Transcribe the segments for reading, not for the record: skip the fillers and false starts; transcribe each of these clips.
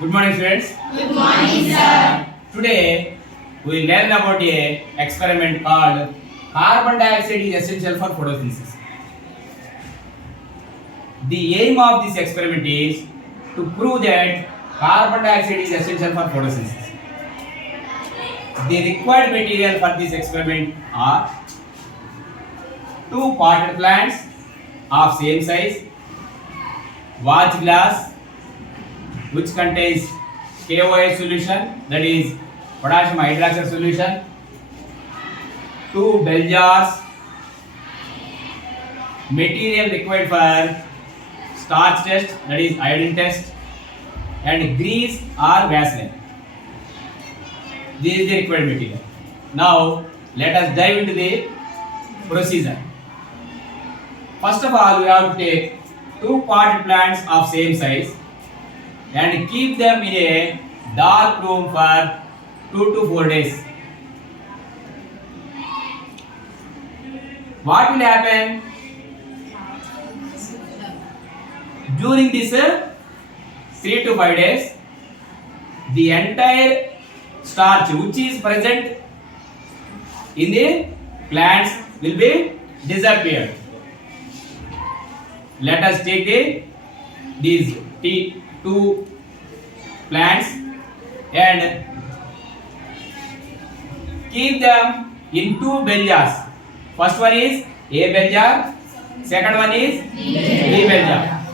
Good morning, students. Good morning, sir. Today we will learn about a experiment called carbon dioxide is essential for photosynthesis. The aim of this experiment is to prove that carbon dioxide is essential for photosynthesis. The required material for this experiment are two potted plants of same size, watch glass which contains KOH solution, that is potassium hydroxide solution, two bell jars, material required for starch test, that is iodine test, and grease or Vaseline. This is the required material. Now let us dive into the procedure. First of all, we have to take two potted plants of same size and keep them in a dark room for 2 to 4 days. What will happen during this 3 to 5 days? The entire starch which is present in the plants will be disappeared. Let us take these two plants and keep them in two bell jars. First one is A bell jar, second one is B bell jar.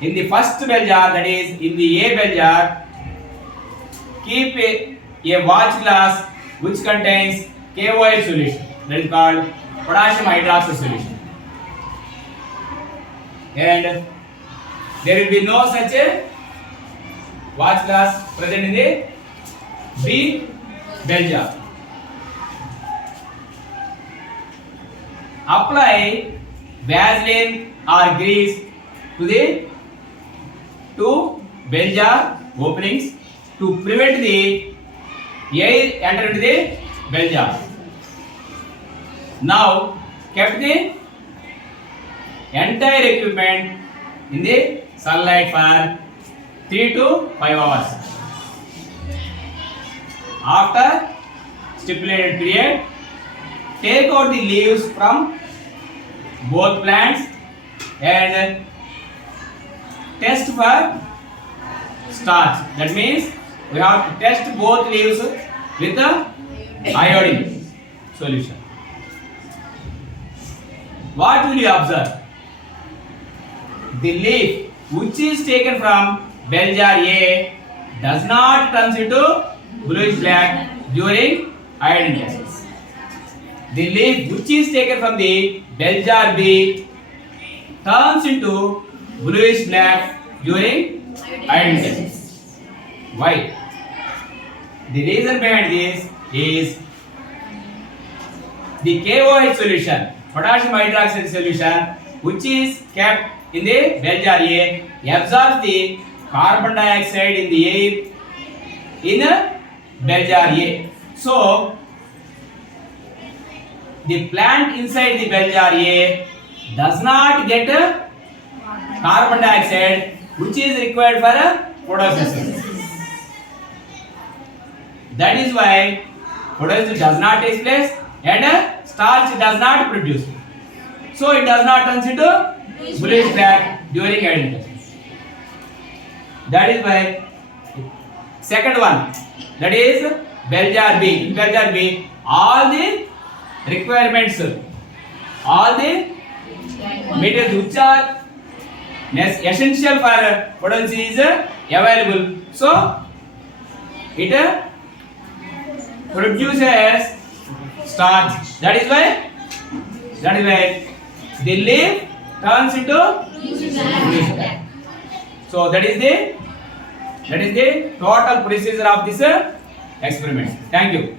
In the first bell jar, that is in the A bell jar, keep a watch glass which contains KOH solution, that is called potassium hydroxide solution. And there will be no such a watch glass present in the B bell jar. Apply Vaseline or grease to the two bell jar openings to prevent the air enter into the bell jar. Now kept the entire equipment in the sunlight for 3 to 5 hours. After stipulated period, take out the leaves from both plants and test for starch. That means we have to test both leaves with the iodine solution. What will you observe? The leaf which is taken from bell jar A does not turn into bluish black during iodine tests. The leaf which is taken from the bell jar B turns into bluish black during iodine tests. Why? The reason behind this is the KOH solution, potassium hydroxide solution, which is kept in the bell jar A, absorbs the carbon dioxide in the air in a bell jar A. So the plant inside the bell jar A does not get carbon dioxide which is required for photosynthesis. That is why photosynthesis does not take place and starch does not produce. So it does not turn into bluish black during iodine tests. That is why second one, that is bell jar B. In bell jar B, all the requirements, all the materials which are essential for photosynthesis is available. So it produces starch. That is why the leaf turns into bluish black. So that is the total procedure of this experiment. Thank you.